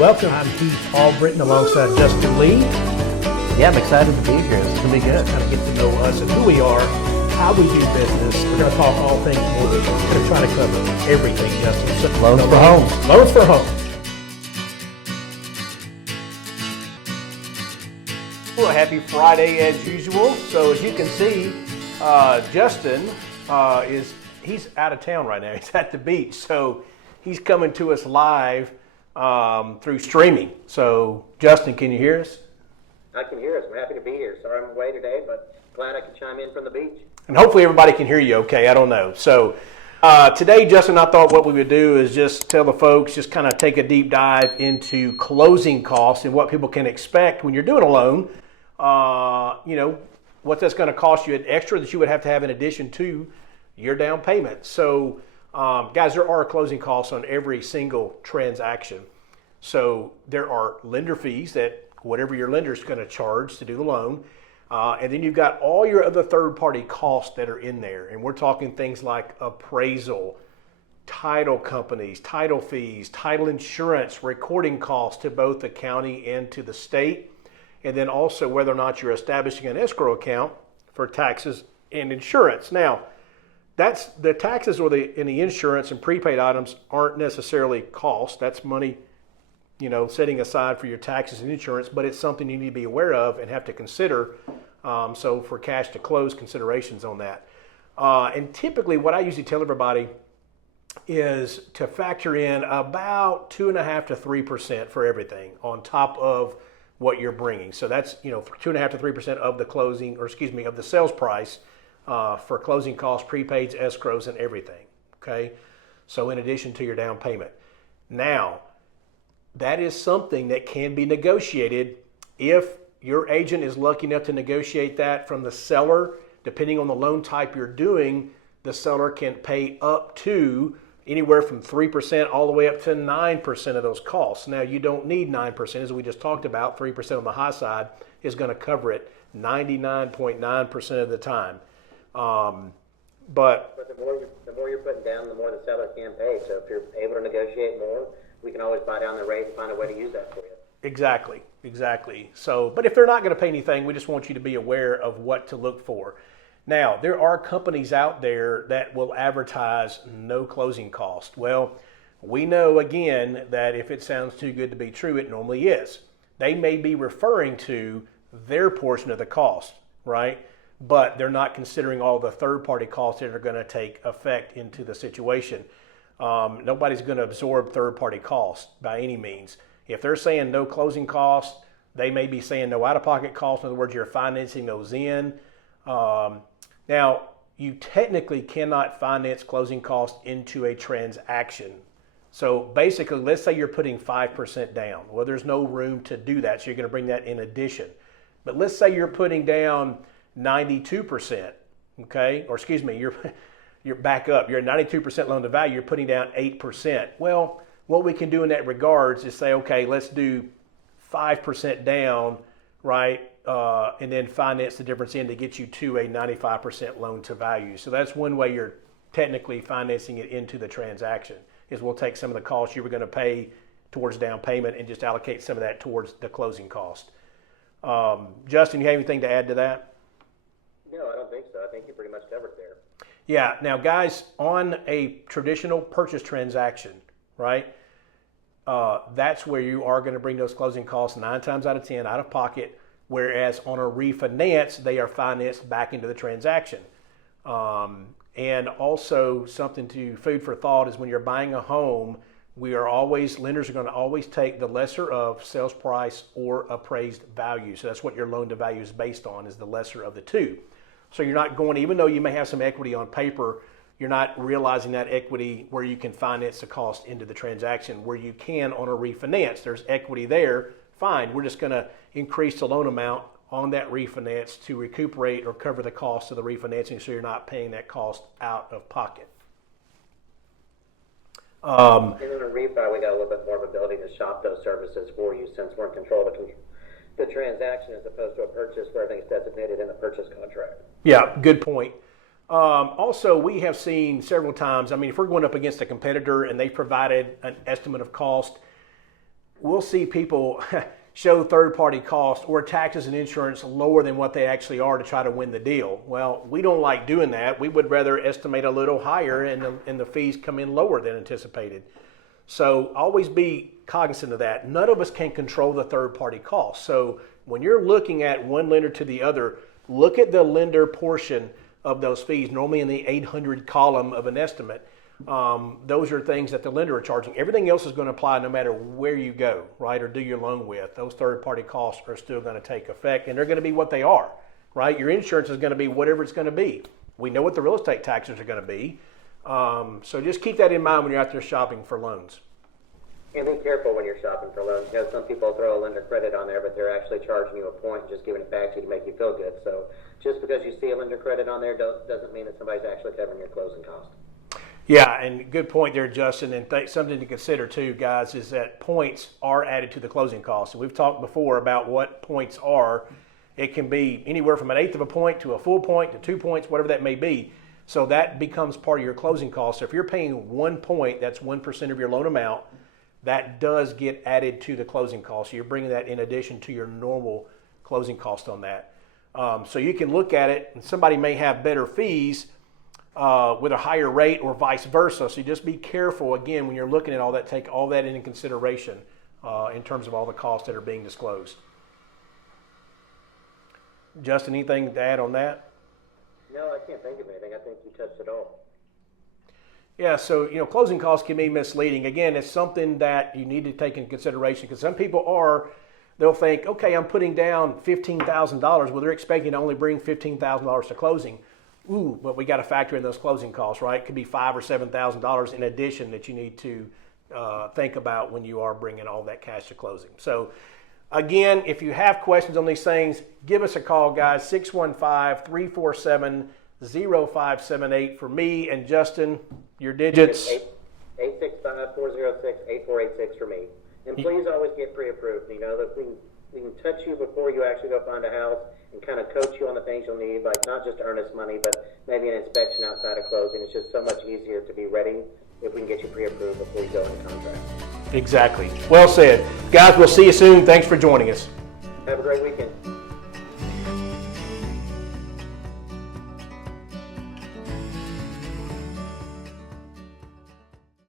Welcome. I'm Keith Albritton alongside Justin Lee. Yeah, I'm excited to be here. It's going to be good. Kind of get to know us and who we are, how we do business. We're going to talk all things mortgage. We're going to try to cover everything, Justin. So, Loans for homes. Loans for homes. Well, happy Friday as usual. So as you can see, Justin he's out of town right now. He's at the beach. So he's coming to us live through streaming. So Justin, can you hear us? I can hear us. I'm happy to be here. Sorry I'm away today, but glad I could chime in from the beach. And hopefully everybody can hear you okay. I don't know. So today, Justin, I thought what we would do is just tell the folks, just kind of take a deep dive into closing costs and what people can expect when you're doing a loan. What that's going to cost you, an extra that you would have to have in addition to your down payment. So, guys, there are closing costs on every single transaction. So there are lender fees that whatever your lender is going to charge to do the loan. And then you've got all your other third-party costs that are in there. And we're talking things like appraisal, title companies, title fees, title insurance, recording costs to both the county and to the state. And then also whether or not you're establishing an escrow account for taxes and insurance. Now, that's the taxes or the insurance and prepaid items aren't necessarily cost. That's money, setting aside for your taxes and insurance, but it's something you need to be aware of and have to consider. So for cash to close considerations on that. And typically what I usually tell everybody is to factor in about 2.5% to 3% for everything on top of what you're bringing. So that's, 2.5% to 3% of the closing, of the sales price for closing costs, prepaids, escrows, and everything. Okay. So in addition to your down payment. Now, that is something that can be negotiated if your agent is lucky enough to negotiate that from the seller. Depending on the loan type you're doing, the seller can pay up to anywhere from 3% all the way up to 9% of those costs. Now, you don't need 9%, as we just talked about. 3% on the high side is going to cover it 99.9% of the time. But the more you're putting down, the more the seller can pay. So if you're able to negotiate more, we can always buy down the rate and find a way to use that for you. Exactly. So, but if they're not going to pay anything, we just want you to be aware of what to look for. Now, there are companies out there that will advertise no closing cost. Well, we know again that if it sounds too good to be true, it normally is. They may be referring to their portion of the cost, right? But they're not considering all the third-party costs that are going to take effect into the situation. Nobody's going to absorb third-party costs by any means. If they're saying no closing costs, they may be saying no out-of-pocket costs. In other words, you're financing those in. Now, you technically cannot finance closing costs into a transaction. So basically, let's say you're putting 5% down. Well, there's no room to do that, so you're going to bring that in addition. But let's say you're putting down 92%, okay? Or you're back up. You're at 92% loan to value. You're putting down 8%. Well, what we can do in that regards is say, okay, let's do 5% down, right? And then finance the difference in to get you to a 95% loan to value. So that's one way you're technically financing it into the transaction, is we'll take some of the costs you were going to pay towards down payment and just allocate some of that towards the closing cost. Justin, you have anything to add to that? No, I don't think so. I think you pretty much covered there. Yeah. Now, guys, on a traditional purchase transaction, right, that's where you are going to bring those closing costs 9 times out of 10 out of pocket, whereas on a refinance, they are financed back into the transaction. And also something to food for thought is when you're buying a home, lenders are going to always take the lesser of sales price or appraised value. So that's what your loan to value is based on, is the lesser of the two. So you're not going, even though you may have some equity on paper, you're not realizing that equity where you can finance the cost into the transaction where you can on a refinance. There's equity there. Fine. We're just going to increase the loan amount on that refinance to recuperate or cover the cost of the refinancing, so you're not paying that cost out of pocket. In a refi, we got a little bit more of ability to shop those services for you, since we're in control of the transaction as opposed to a purchase where everything's designated in a purchase contract. Yeah, good point. Also, we have seen several times, if we're going up against a competitor and they provided an estimate of cost, we'll see people show third-party costs or taxes and insurance lower than what they actually are to try to win the deal. Well, we don't like doing that. We would rather estimate a little higher and the fees come in lower than anticipated. So always be cognizant of that. None of us can control the third-party costs. So when you're looking at one lender to the other, look at the lender portion of those fees, normally in the 800 column of an estimate. Those are things that the lender are charging. Everything else is going to apply no matter where you go, right, or do your loan with. Those third-party costs are still going to take effect, and they're going to be what they are, right? Your insurance is going to be whatever it's going to be. We know what the real estate taxes are going to be. So just keep that in mind when you're out there shopping for loans. And be careful when you're shopping for loans. You know, some people throw a lender credit on there, but they're actually charging you a point and just giving it back to you to make you feel good. So just because you see a lender credit on there doesn't mean that somebody's actually covering your closing cost. Yeah, and good point there, Justin. And something to consider too, guys, is that points are added to the closing costs. And we've talked before about what points are. It can be anywhere from 1/8 of a point to a full point to 2 points, whatever that may be. So that becomes part of your closing costs. So if you're paying 1 point, that's 1% of your loan amount. That does get added to the closing cost. So you're bringing that in addition to your normal closing cost on that. So you can look at it, and somebody may have better fees with a higher rate or vice versa. So you just be careful, again, when you're looking at all that, take all that into consideration in terms of all the costs that are being disclosed. Justin, anything to add on that? No, I can't think of anything. I think you touched it all. Yeah, so closing costs can be misleading. Again, it's something that you need to take into consideration because some people they'll think, okay, I'm putting down $15,000. Well, they're expecting to only bring $15,000 to closing. Ooh, but we got to factor in those closing costs, right? It could be $5,000 or $7,000 in addition that you need to think about when you are bringing all that cash to closing. So again, if you have questions on these things, give us a call, guys, 615-347-0578 for me and Justin. Your digits. 865-406-8486 for me. And please always get pre-approved. You know, that we can touch you before you actually go find a house and kind of coach you on the things you'll need, like not just earnest money, but maybe an inspection outside of closing. It's just so much easier to be ready if we can get you pre-approved before you go into contract. Exactly. Well said. Guys, we'll see you soon. Thanks for joining us. Have a great weekend.